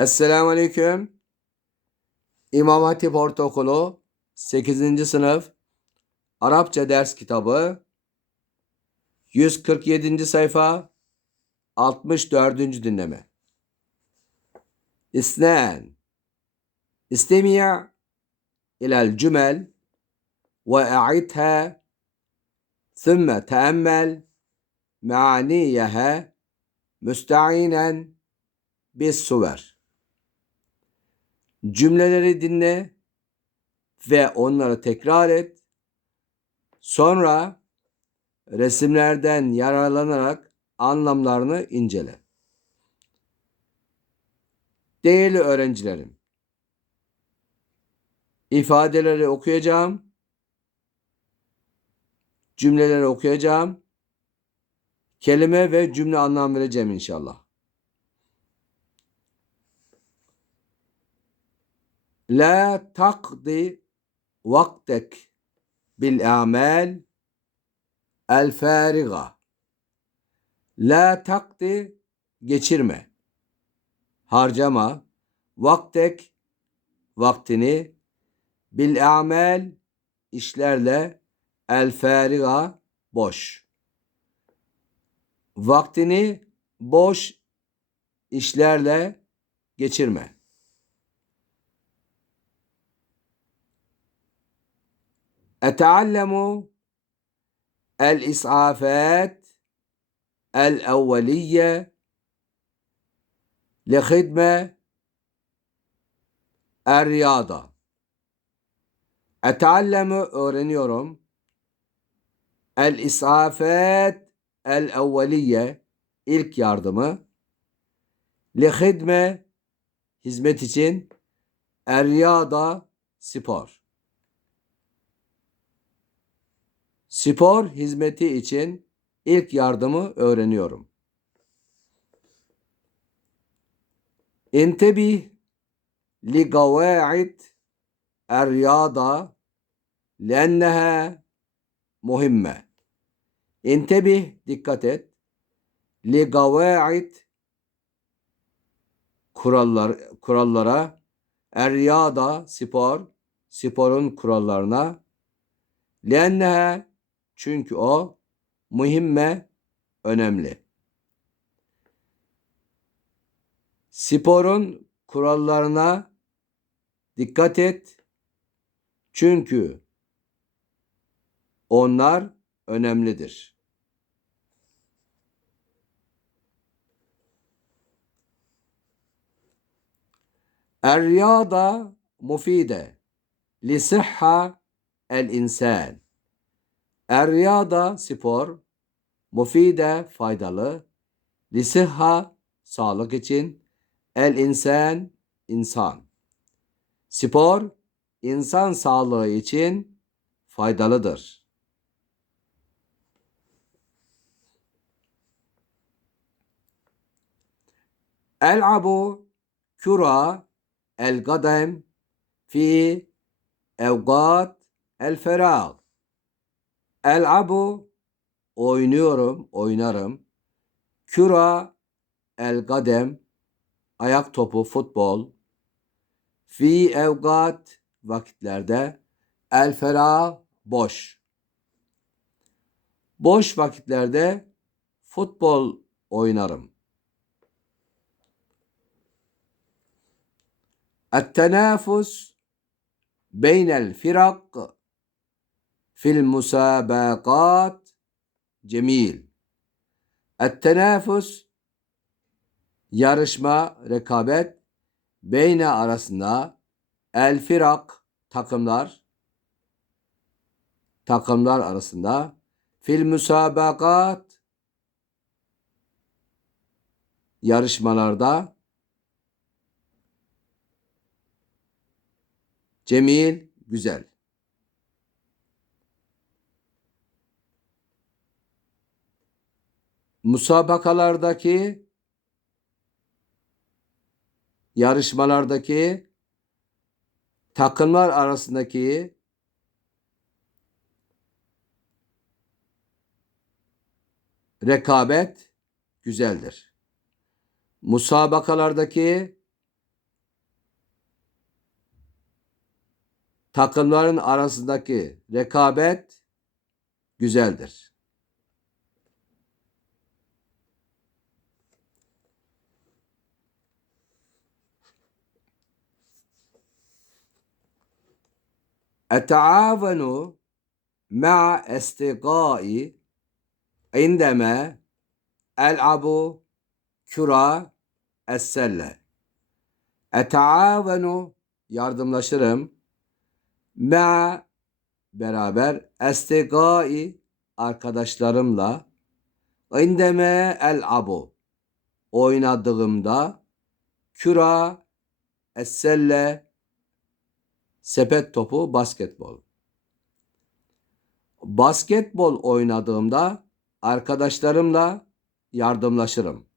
Esselamu Aleyküm. İmam Hatip Ortaokulu 8. sınıf Arapça ders kitabı 147. sayfa 64. dinleme. İsnan İstemi' ilel cümel ve a'idha ثم تأمل معانيها مستعينا بالصور Cümleleri dinle ve onları tekrar et. Sonra resimlerden yararlanarak anlamlarını incele. Değerli öğrencilerim, ifadeleri okuyacağım. Cümleleri okuyacağım. Kelime ve cümle anlam vereceğim inşallah. La takdi vaktek bil amel el fariga. La takdi geçirme. Harcama. Vaktek vaktini bil amel işlerle el fariga boş. Vaktini boş işlerle geçirme. أتعلم الإسعافات الأولية لخدمة الرياضة أتعلم öğreniyorum الإسعافات الأولية ilk yardımı لخدمة hizmet için الرياضة spor Spor hizmeti için ilk yardımı öğreniyorum. Li gavaid er-riyada lenneha muhimme. İntebih dikkat et. Gavaid kurallar kurallara er-riyada spor sporun kurallarına lenneha çünkü o mühimme önemli. Sporun kurallarına dikkat et. Çünkü onlar önemlidir. Er-riyada mufide li sıhha el-insan. Er-riyada spor, mufide faydalı, lisihha sağlık için, el insan insan. Spor insan sağlığı için faydalıdır. El'abu kura el gadem fi evgat el ferag. El'abu oynuyorum, oynarım. Küra el gadem ayak topu, futbol. Fi evgat vakitlerde el fera boş. Boş vakitlerde futbol oynarım. Ettenafus beynel firak fil musabakat cemil. Ettenafus yarışma, rekabet beyne arasında el firak takımlar takımlar arasında fil musabakat yarışmalarda cemil güzel musabakalardaki yarışmalardaki takımlar arasındaki rekabet güzeldir. Musabakalardaki takımların arasındaki rekabet güzeldir. أتعاون مع أصدقائي عندما ألعب كرة السلة. أتعاون yardımlaşırım. Ma beraber estigai arkadaşlarımla indeme el abu oynadığımda küra esselle sepet topu basketbol. Basketbol oynadığımda arkadaşlarımla yardımlaşırım.